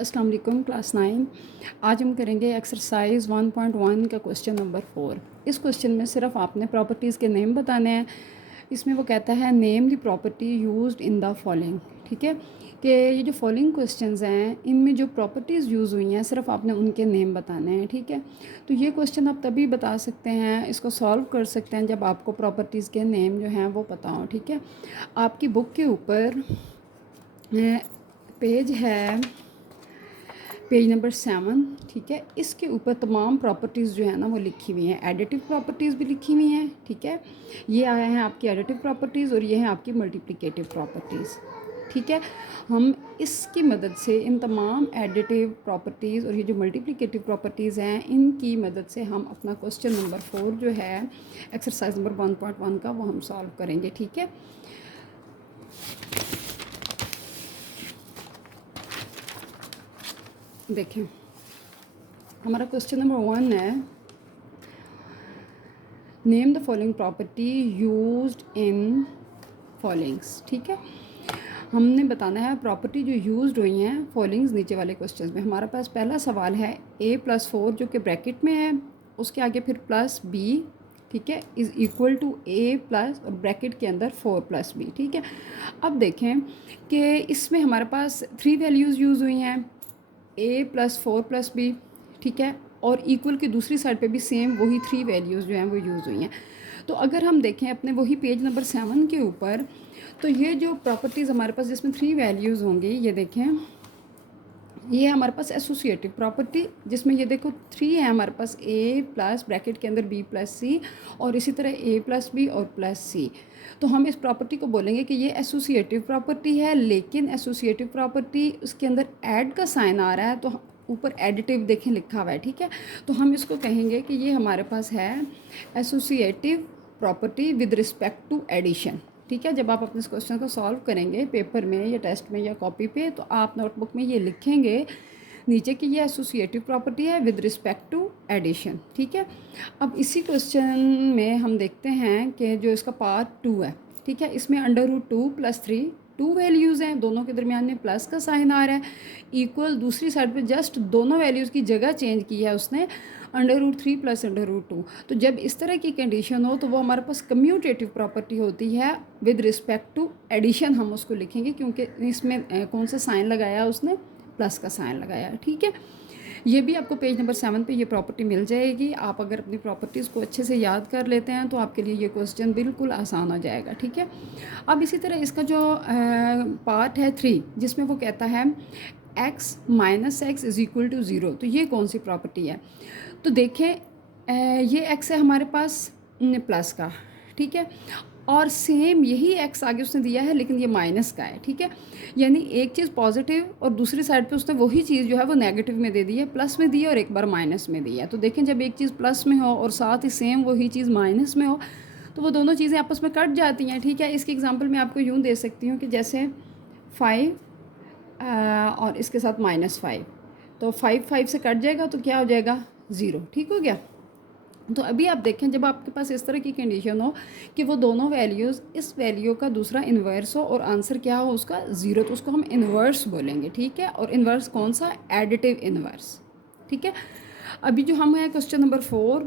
अस्सलाम वालेकुम क्लास 9। आज हम करेंगे एक्सरसाइज 1.1 का क्वेश्चन नंबर 4। इस क्वेश्चन में सिर्फ आपने प्रॉपर्टीज़ के नेम बताने हैं। इसमें वो कहता है name the property used in the following. ठीक है कि ये जो फॉलोइंग क्वेश्चंस हैं इनमें जो प्रॉपर्टीज़ यूज़ हुई हैं सिर्फ आपने उनके नेम बताने हैं। ठीक है, तो ये क्वेश्चन आप तभी बता सकते हैं, इसको सॉल्व कर सकते हैं जब आपको प्रॉपर्टीज़ के नेम जो हैं वो पता हो। ठीक है, आपकी बुक के ऊपर पेज है, पेज नंबर 7। ठीक है, इसके ऊपर तमाम प्रॉपर्टीज़ जो है ना वो लिखी हुई हैं। एडिटिव प्रॉपर्टीज़ भी लिखी हुई हैं। ठीक है, ये आए हैं आपकी एडिटिव प्रॉपर्टीज़ और ये हैं आपकी मल्टीप्लिकेटिव प्रॉपर्टीज़। ठीक है, हम इसकी मदद से इन तमाम एडिटिव प्रॉपर्टीज़ और ये जो मल्टीप्लिकेटिव प्रॉपर्टीज़ हैं इनकी मदद से हम अपना क्वेश्चन नंबर 4 जो है एक्सरसाइज नंबर 1.1 का वो हम सॉल्व करेंगे। ठीक है, देखें हमारा क्वेश्चन नंबर 1 है, name the following property used in followings. ठीक है, हमने बताना है प्रॉपर्टी जो यूज्ड हुई हैं फॉलोइंग्स नीचे वाले क्वेश्चन में। हमारे पास पहला सवाल है a+4 जो कि ब्रैकेट में है, उसके आगे फिर प्लस b, ठीक है, is equal to a plus और ब्रैकेट के अंदर 4+b। ठीक है, अब देखें कि इसमें हमारे पास 3 वैल्यूज़ यूज़ हुई हैं, a+4+b। ठीक है, और इक्वल की दूसरी साइड पे भी सेम वही 3 वैल्यूज़ जो हैं वो यूज़ हुई हैं। तो अगर हम देखें अपने वही पेज नंबर 7 के ऊपर, तो ये जो प्रॉपर्टीज़ हमारे पास जिसमें 3 वैल्यूज़ होंगी, ये देखें ये है हमारे पास एसोसिएटिव प्रॉपर्टी, जिसमें ये देखो 3 है हमारे पास, a प्लस ब्रैकेट के अंदर b+c और इसी तरह a+b और +c। तो हम इस प्रॉपर्टी को बोलेंगे कि ये एसोसिएटिव प्रॉपर्टी है, लेकिन एसोसिएटिव प्रॉपर्टी उसके अंदर ऐड का साइन आ रहा है, तो ऊपर एडिटिव देखें लिखा हुआ है। ठीक है, तो हम इसको कहेंगे कि ये हमारे पास है associative property with respect to addition. ठीक है, जब आप अपने इस क्वेश्चन को सॉल्व करेंगे पेपर में या टेस्ट में या कॉपी पे, तो आप नोटबुक में ये लिखेंगे नीचे कि ये एसोसिएटिव प्रॉपर्टी है विद रिस्पेक्ट टू एडिशन। ठीक है, अब इसी क्वेश्चन में हम देखते हैं कि जो इसका पार्ट 2 है, ठीक है, इसमें √2 + 3 2 वैल्यूज़ हैं, दोनों के दरमियान में प्लस का साइन आ रहा है, इक्वल दूसरी साइड पे जस्ट दोनों वैल्यूज़ की जगह चेंज की है उसने, √3 + √2। तो जब इस तरह की कंडीशन हो तो वो हमारे पास कम्यूटेटिव प्रॉपर्टी होती है विद रिस्पेक्ट टू एडिशन, हम उसको लिखेंगे क्योंकि इसमें कौन सा साइन लगाया उसने, प्लस का साइन लगाया। ठीक है, ये भी आपको पेज नंबर 7 पे ये प्रॉपर्टी मिल जाएगी। आप अगर अपनी प्रॉपर्टीज़ को अच्छे से याद कर लेते हैं तो आपके लिए ये क्वेश्चन बिल्कुल आसान हो जाएगा। ठीक है, अब इसी तरह इसका जो पार्ट है 3, जिसमें वो कहता है x - x = 0, तो ये कौन सी प्रॉपर्टी है? तो देखें ये x है हमारे पास प्लस का, ठीक है, और सेम यही x आगे उसने दिया है लेकिन ये माइनस का है। ठीक है, यानी एक चीज़ पॉजिटिव और दूसरी साइड पे उसने वही चीज़ जो है वो नेगेटिव में दे दी है, प्लस में दी है और एक बार माइनस में दी है। तो देखें जब एक चीज़ प्लस में हो और साथ ही सेम वही चीज़ माइनस में हो तो वो दोनों चीज़ें आपस में कट जाती हैं। ठीक है, इसकी एग्जांपल मैं आपको यूँ दे सकती हूँ कि जैसे 5 और इसके साथ -5, तो 5 5 से कट जाएगा तो क्या हो जाएगा, 0। ठीक हो गया। तो अभी आप देखें जब आपके पास इस तरह की कंडीशन हो कि वो दोनों वैल्यूज़ इस वैल्यू का दूसरा इन्वर्स हो और आंसर क्या हो उसका 0, तो उसको हम इन्वर्स बोलेंगे। ठीक है, और इन्वर्स कौन सा, एडिटिव इन्वर्स। ठीक है, अभी जो हम है क्वेश्चन नंबर 4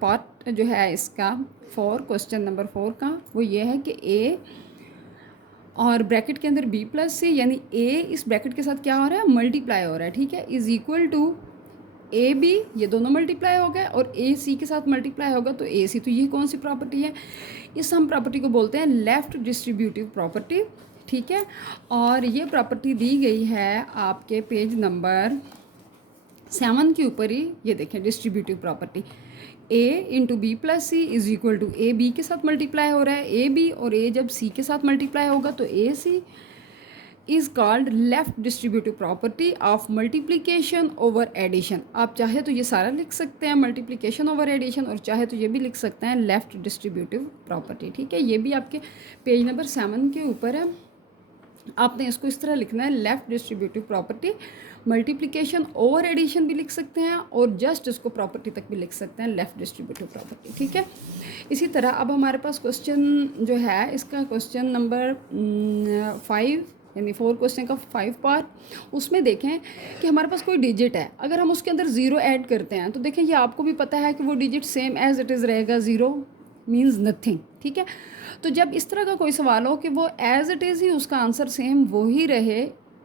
पार्ट जो है इसका 4 क्वेश्चन नंबर 4 का, वो ये है कि a और ब्रैकेट के अंदर b+c, यानी a इस ब्रैकेट के साथ क्या हो रहा है, मल्टीप्लाई हो रहा है। ठीक है, इज़ इक्वल टू AB, ये दोनों मल्टीप्लाई हो गए, और AC के साथ मल्टीप्लाई होगा तो AC। तो ये कौन सी प्रॉपर्टी है, इस हम प्रॉपर्टी को बोलते हैं लेफ़्ट डिस्ट्रीब्यूटिव प्रॉपर्टी। ठीक है, और ये प्रॉपर्टी दी गई है आपके पेज नंबर 7 के ऊपर ही, ये देखें distributive property, A × B+C = A B के साथ मल्टीप्लाई हो रहा है, AB, और A जब C के साथ मल्टीप्लाई होगा तो AC is called left distributive property of multiplication over addition. आप चाहे तो ये सारा लिख सकते हैं मल्टीप्लिकेशन ओवर एडिशन, और चाहे तो ये भी लिख सकते हैं लेफ़्ट डिस्ट्रीब्यूटिव प्रॉपर्टी। ठीक है, ये भी आपके पेज नंबर 7 के ऊपर है। आपने इसको इस तरह लिखना है, left distributive property, multiplication over addition भी लिख सकते हैं और जस्ट इसको प्रॉपर्टी तक भी लिख सकते हैं, लेफ़्ट डिस्ट्रीब्यूटिव प्रॉपर्टी। ठीक है, इसी तरह अब हमारे पास क्वेश्चन जो है इसका क्वेश्चन नंबर 5 यानी 4 क्वेश्चन का 5 पार्ट, उसमें देखें कि हमारे पास कोई डिजिट है, अगर हम उसके अंदर ज़ीरो ऐड करते हैं तो देखें ये आपको भी पता है कि वो digit same as it is रहेगा, ज़ीरो मीन्स नथिंग, ठीक है। तो जब इस तरह का कोई सवाल हो कि वो एज इट इज़ ही उसका आंसर सेम वो ही रहे,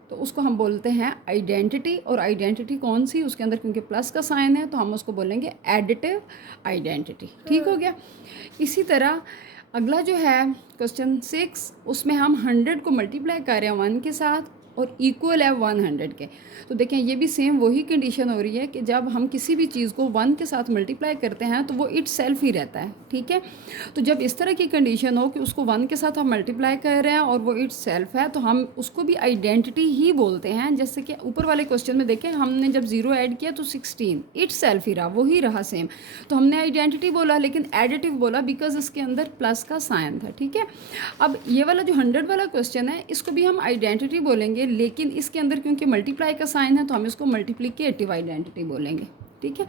तो उसको हम बोलते हैं आइडेंटिटी। और आइडेंटिटी कौन सी, उसके अंदर क्योंकि प्लस का साइन है तो हम उसको बोलेंगे एडिटिव आइडेंटिटी, ठीक हो गया। इसी तरह अगला जो है क्वेश्चन 6, उसमें हम 100 को मल्टीप्लाई कर रहे हैं 1 के साथ और इक्वल है 100 के। तो देखें ये भी सेम वही कंडीशन हो रही है कि जब हम किसी भी चीज़ को 1 के साथ मल्टीप्लाई करते हैं तो वो इट सेल्फ ही रहता है, ठीक है। तो जब इस तरह की कंडीशन हो कि उसको 1 के साथ हम मल्टीप्लाई कर रहे हैं और वो इट सेल्फ है, तो हम उसको भी आइडेंटिटी ही बोलते हैं। जैसे कि ऊपर वाले क्वेश्चन में देखें, हमने जब 0 ऐड किया तो 16 इट सेल्फ ही रहा, वही रहा सेम, तो हमने आइडेंटिटी बोला लेकिन एडिटिव बोला बिकॉज इसके अंदर प्लस का साइन था, ठीक है। अब ये वाला जो 100 वाला क्वेश्चन है, इसको भी हम आइडेंटिटी बोलेंगे, लेकिन इसके अंदर क्योंकि मल्टीप्लाई का साइन है तो हम इसको मल्टीप्लिकेटिव आइडेंटिटी बोलेंगे, ठीक है।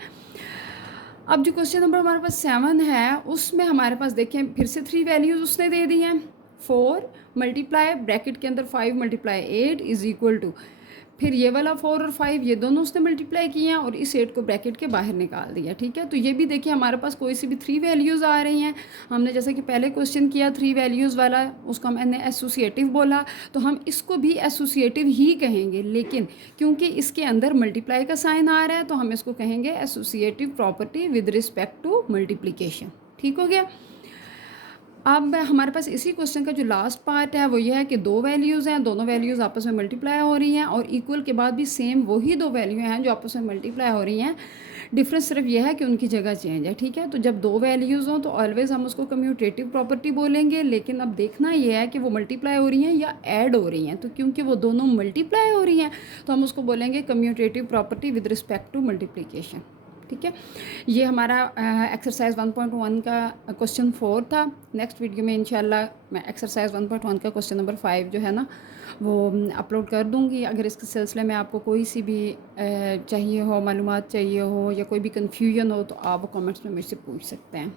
अब जो क्वेश्चन नंबर हमारे पास 7 है, उसमें हमारे पास देखें फिर से 3 वैल्यूज़ उसने दे दी हैं। 4 मल्टीप्लाई ब्रैकेट के अंदर 5 मल्टीप्लाई 8 इज़ इक्वल टू, फिर ये वाला 4 और 5 ये दोनों उसने मल्टीप्लाई किए हैं और इस 8 को ब्रैकेट के बाहर निकाल दिया, ठीक है। तो ये भी देखिए हमारे पास कोई सी भी 3 वैल्यूज़ आ रही हैं। हमने जैसे कि पहले क्वेश्चन किया 3 वैल्यूज़ वाला, उसका मैंने एसोसिएटिव बोला, तो हम इसको भी एसोसिएटिव ही कहेंगे, लेकिन क्योंकि इसके अंदर मल्टीप्लाई का साइन आ रहा है तो हम इसको कहेंगे associative property with respect to multiplication, ठीक हो गया। अब हमारे पास इसी क्वेश्चन का जो लास्ट पार्ट है वो ये है कि 2 वैल्यूज़ हैं, दोनों वैल्यूज़ आपस में मल्टीप्लाई हो रही हैं और इक्वल के बाद भी सेम वही 2 वैल्यू हैं जो आपस में मल्टीप्लाई हो रही हैं। डिफरेंस सिर्फ ये है कि उनकी जगह चेंज है, ठीक है। तो जब 2 वैल्यूज़ हों तो ऑलवेज़ हम उसको कम्यूटेटिव प्रॉपर्टी बोलेंगे, लेकिन अब देखना ये है कि वो मल्टीप्लाई हो रही हैं या ऐड हो रही हैं। तो क्योंकि वो दोनों मल्टीप्लाई हो रही हैं तो हम उसको बोलेंगे commutative property with respect to multiplication, ठीक है। ये हमारा एक्सरसाइज 1.1 का क्वेश्चन 4 था। नेक्स्ट वीडियो में इंशाल्लाह मैं एक्सरसाइज 1.1 का क्वेश्चन नंबर 5 जो है ना वो अपलोड कर दूँगी। अगर इसके सिलसिले में आपको कोई सी भी चाहिए हो, मालूमात चाहिए हो या कोई भी कन्फ्यूजन हो तो आप वो कमेंट्स में मुझसे पूछ सकते हैं।